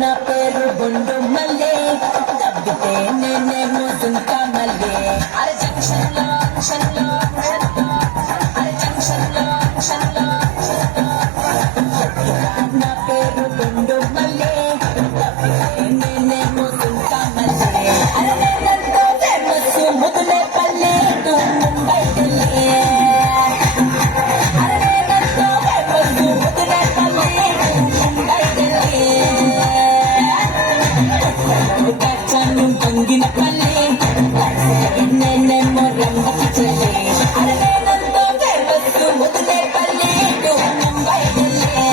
నా పేరు బొండు మల్లె తప్పితే నేనేమో దుంకా మల్లె అరే జంక్షన్ లో అరే జంక్షన్ లో నా పేరు బొండు మల్లె తప్పితే నేనేమో దుంకా మల్లె అరే నేనంతో ఫేమస్ ముదులే పల్లె టు ముంబై ఢిల్లీ అరే నేనంతో ఫేమస్ ముదులే పల్లె టు ముంబై ఢిల్లీ పొంగిన పల్లె నేనేమో రంగకి చెల్లి అరే నేనంతో ఫేమస్ ముదులే పల్లె టు Mumbai Delhi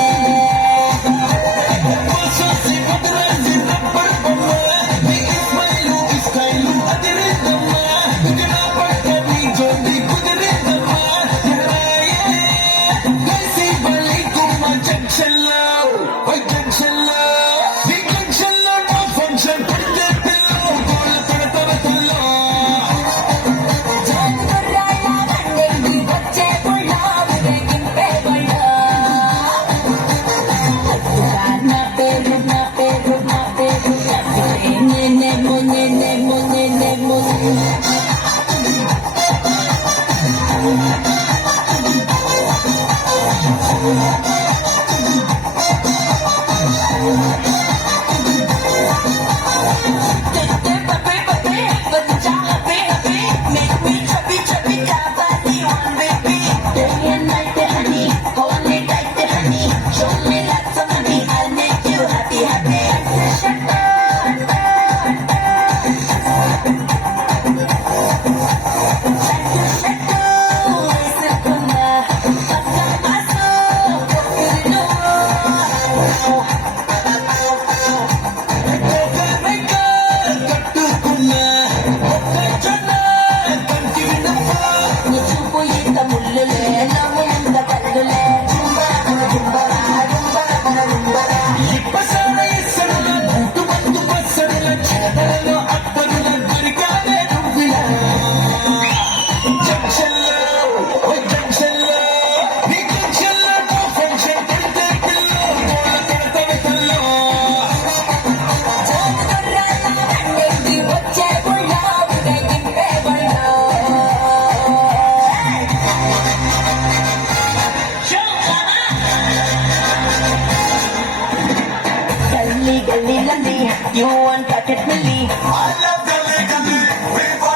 Gully, you want to get me? I love the legend.